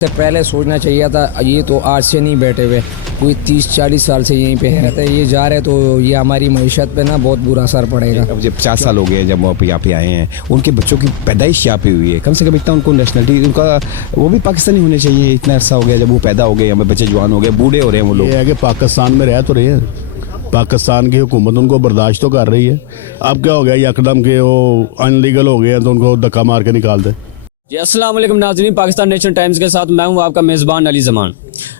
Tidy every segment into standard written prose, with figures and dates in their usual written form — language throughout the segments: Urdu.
سے پہلے سوچنا چاہیے تھا. یہ تو آج سے نہیں بیٹھے ہوئے, کوئی 30-40 سال سے یہیں پہ رہتے ہیں. یہ جا رہے تو یہ ہماری معیشت پہ نا بہت برا اثر پڑے گا. اب جب 50 سال ہو گئے جب وہ یہاں پہ آئے ہیں, ان کے بچوں کی پیدائش یہاں پہ ہوئی ہے, کم سے کم اتنا ان کو نیشنلٹی ان کا وہ بھی پاکستانی ہونے چاہیے. اتنا عرصہ ہو گیا جب وہ پیدا ہو گئے, یہاں پہ بچے جوان ہو گئے, بوڑھے ہو رہے ہیں وہ لوگ. یہ ہے کہ پاکستان میں رہ تو رہے ہیں, پاکستان کی حکومت ان کو برداشت تو کر رہی ہے. اب کیا ہو گیا یکدم کہ وہ ان لیگل ہو گئے ہیں تو ان کو دھکا مار کے نکال دے. جی السلام علیکم ناظرین, پاکستان نیشنل ٹائمز کے ساتھ میں ہوں آپ کا میزبان علی زمان.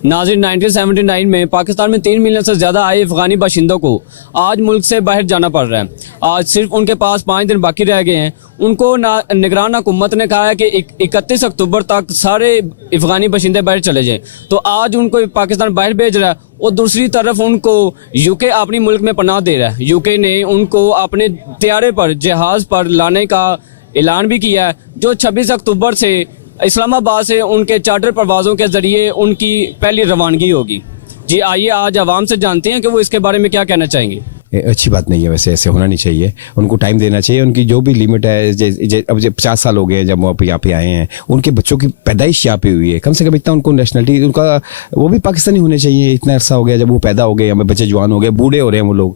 ناظرین 1979 میں پاکستان میں 3 ملین سے زیادہ آئے افغانی باشندوں کو آج ملک سے باہر جانا پڑ رہا ہے. آج صرف ان کے پاس 5 دن باقی رہ گئے ہیں. ان کو نگران حکومت نے کہا ہے کہ 31 اکتوبر تک سارے افغانی باشندے باہر چلے جائیں. تو آج ان کو پاکستان باہر بھیج رہا ہے اور دوسری طرف ان کو یو کے اپنی ملک میں پناہ دے رہا ہے. یو کے نے ان کو اپنے طیارے پر جہاز پر لانے کا اعلان بھی کیا ہے, جو 26 اکتوبر سے اسلام آباد سے ان کے چارٹر پروازوں کے ذریعے ان کی پہلی روانگی ہوگی. جی آئیے آج عوام سے جانتے ہیں کہ وہ اس کے بارے میں کیا کہنا چاہیں گے. اچھی بات نہیں ہے, ویسے ایسے ہونا نہیں چاہیے. ان کو ٹائم دینا چاہیے. ان کی جو بھی لمٹ ہے, اب 50 سال ہو گئے جب وہ یہاں پہ آئے ہیں, ان کے بچوں کی پیدائش یہاں پہ ہوئی ہے, کم سے کم اتنا ان کو نیشنلٹی ان کا وہ بھی پاکستانی ہونے چاہیے. اتنا عرصہ ہو گیا جب وہ پیدا ہو گئے, یہاں پہ بچے جوان ہو گئے, بوڑھے ہو رہے ہیں وہ لوگ.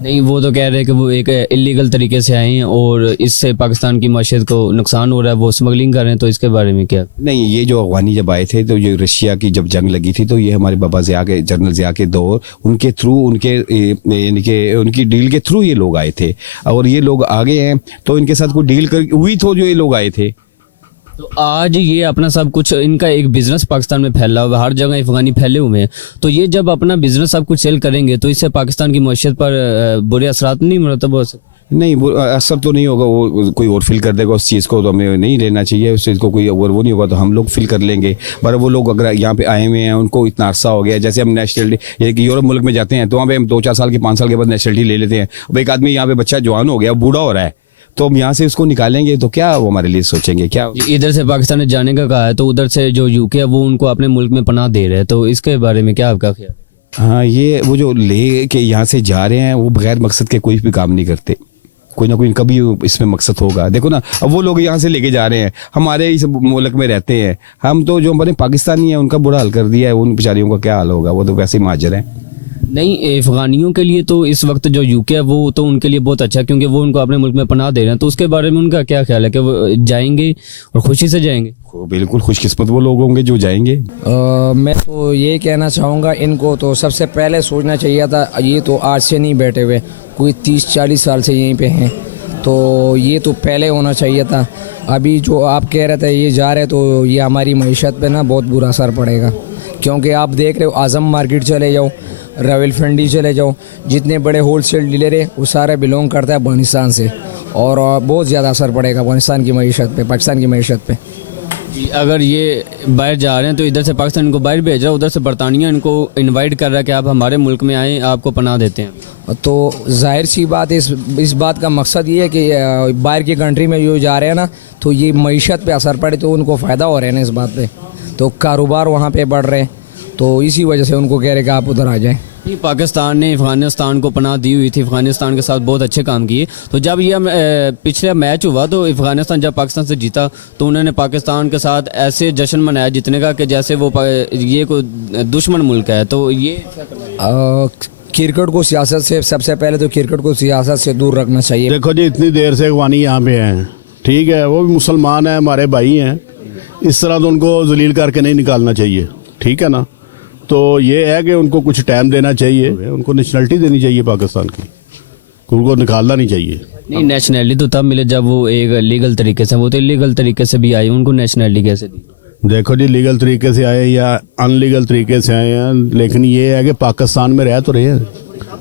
نہیں, وہ تو کہہ رہے ہیں کہ وہ ایک اللیگل طریقے سے آئے ہیں اور اس سے پاکستان کی معیشت کو نقصان ہو رہا ہے, وہ اسمگلنگ کر رہے ہیں. تو اس کے بارے میں کیا؟ نہیں, یہ جو افغانی جب آئے تھے تو یہ رشیا کی جب جنگ لگی تھی تو یہ ہمارے بابا ضیاء کے جنرل ضیاء کے دور ان کے تھرو ان کی ڈیل کے تھرو یہ لوگ آئے تھے. اور یہ لوگ آگے ہیں تو ان کے ساتھ کوئی ڈیل ہوئی تو جو یہ لوگ آئے تھے. تو آج یہ اپنا سب کچھ ان کا ایک بزنس پاکستان میں پھیلا ہوا ہے, ہر جگہ افغانی پھیلے ہوئے ہیں. تو یہ جب اپنا بزنس سب کچھ سیل کریں گے تو اس سے پاکستان کی معیشت پر برے اثرات نہیں مرتب ہو سکتے؟ نہیں, اثر تو نہیں ہوگا. وہ کوئی اور فل کر دے گا اس چیز کو, تو ہمیں نہیں لینا چاہیے اس چیز کو. کوئی اور وہ نہیں ہوگا تو ہم لوگ فل کر لیں گے. پر وہ لوگ اگر یہاں پہ آئے ہوئے ہیں, ان کو اتنا عرصہ ہو گیا, جیسے ہم نیشنلٹی ایک یورپ ملک میں جاتے ہیں تو وہاں پہ ہم 2-4 سال کے 5 سال کے بعد نیشنلٹی لے لیتے ہیں. اب ایک آدمی یہاں پہ بچہ جوان ہو گیا, بوڑھا ہو رہا ہے, تو ہم یہاں سے اس کو نکالیں گے تو کیا وہ ہمارے لیے سوچیں گے کیا؟ ادھر سے پاکستان نے جانے کا کہا ہے تو ادھر سے جو یو کے ہے وہ ان کو اپنے ملک میں پناہ دے رہے ہیں. تو اس کے بارے میں کیا آپ کا خیال ہے؟ ہاں, یہ وہ جو لے کے یہاں سے جا رہے ہیں وہ بغیر مقصد کے کوئی بھی کام نہیں کرتے. کوئی نہ کوئی کبھی اس میں مقصد ہوگا. دیکھو نا, اب وہ لوگ یہاں سے لے کے جا رہے ہیں, ہمارے اس ملک میں رہتے ہیں, ہم تو جو ہمارے پاکستانی ہیں ان کا برا حال کر دیا ہے. ان بیچاریوں کا کیا حال ہوگا, وہ تو ویسے ہی مہاجر ہیں. نہیں, افغانیوں کے لیے تو اس وقت جو یو کے ہے وہ تو ان کے لیے بہت اچھا ہے کیونکہ وہ ان کو اپنے ملک میں پناہ دے رہے ہیں. تو اس کے بارے میں ان کا کیا خیال ہے کہ وہ جائیں گے اور خوشی سے جائیں گے؟ بالکل خوش قسمت وہ لوگ ہوں گے جو جائیں گے. میں تو یہ کہنا چاہوں گا, ان کو تو سب سے پہلے سوچنا چاہیے تھا. یہ تو آج سے نہیں بیٹھے ہوئے, کوئی 30-40 سال سے یہیں پہ ہیں, تو یہ تو پہلے ہونا چاہیے تھا. ابھی جو آپ کہہ رہے تھے یہ جا رہے تو یہ ہماری معیشت پہ نا بہت برا اثر پڑے گا. کیونکہ آپ دیکھ رہے ہو, اعظم مارکیٹ چلے جاؤ, راول فنڈی چلے جاؤ, جتنے بڑے ہول سیل ڈیلر ہیں وہ سارے بلونگ کرتا ہے افغانستان سے, اور بہت زیادہ اثر پڑے گا افغانستان کی معیشت پہ, پاکستان کی معیشت پہ. جی اگر یہ باہر جا رہے ہیں تو ادھر سے پاکستان ان کو باہر بھیج رہا ہے, ادھر سے برطانیہ ان کو انوائٹ کر رہا ہے کہ آپ ہمارے ملک میں آئیں, آپ کو پناہ دیتے ہیں. تو ظاہر سی بات ہے, اس بات کا مقصد یہ ہے کہ باہر کی کنٹری میں جو جا رہے ہیں نا تو یہ معیشت پہ اثر پڑے تو ان کو فائدہ ہو رہا ہے نا اس بات پہ, تو کاروبار وہاں پہ بڑھ رہے ہیں, تو اسی وجہ سے ان کو کہہ رہے کہ آپ ادھر آ جائیں. پاکستان نے افغانستان کو پناہ دی ہوئی تھی, افغانستان کے ساتھ بہت اچھے کام کیے. تو جب یہ پچھلے میچ ہوا تو افغانستان جب پاکستان سے جیتا تو انہوں نے پاکستان کے ساتھ ایسے جشن منایا جتنے کا کہ جیسے وہ یہ کوئی دشمن ملک ہے. تو یہ کرکٹ کو سیاست سے, سب سے پہلے تو کرکٹ کو سیاست سے دور رکھنا چاہیے. دیکھو جی, اتنی دیر سے افغانی یہاں پہ ہیں, ٹھیک ہے, وہ بھی مسلمان ہیں, ہمارے بھائی ہیں, اس طرح تو ان کو ذلیل کر کے نہیں نکالنا چاہیے, ٹھیک ہے نا. تو یہ ہے کہ ان کو کچھ ٹائم دینا چاہیے, ان کو نیشنلٹی دینی چاہیے پاکستان کی, ان کو نکالنا نہیں چاہیے. نہیں, نیشنلٹی تو تب ملے جب وہ ایک لیگل طریقے سے, وہ تو لیگل طریقے سے بھی آئے, ان کو نیشنلٹی کیسے دی؟ دیکھو جی, لیگل طریقے سے آئے یا ان لیگل طریقے سے آئے ہیں, لیکن یہ ہے کہ پاکستان میں رہ تو رہے ہیں,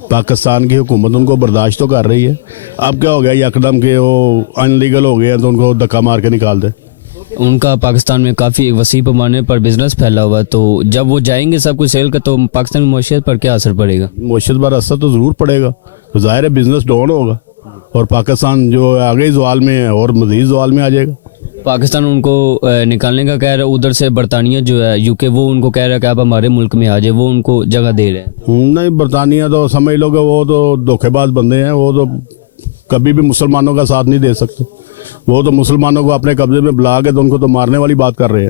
پاکستان کی حکومت ان کو برداشت تو کر رہی ہے. اب کیا ہو گیا یکدم کہ وہ ان لیگل ہو گئے ہیں تو ان کو دھکا مار کے نکال دے. ان کا پاکستان میں کافی وسیع پیمانے پر بزنس پھیلا ہوا ہے, تو جب وہ جائیں گے سب کچھ سیل کر تو پاکستان کی معیشت پر کیا اثر پڑے گا؟ معیشت پر اثر تو ضرور پڑے گا, ظاہر ہے بزنس ڈاؤن ہوگا اور پاکستان جو آگے زوال میں ہے اور مزید زوال میں آ جائے گا. پاکستان ان کو نکالنے کا کہہ رہا ہے, ادھر سے برطانیہ جو ہے یو کے وہ ان کو کہہ رہا ہے کہ آپ ہمارے ملک میں آ جائے, وہ ان کو جگہ دے رہے ہیں. نہیں, برطانیہ تو سمجھ لو کہ وہ تو دھوکے باز بندے ہیں, وہ تو کبھی بھی مسلمانوں کا ساتھ نہیں دے سکتے. وہ تو مسلمانوں کو اپنے قبضے میں بلا کے تو ان کو تو مارنے والی بات کر رہے ہیں,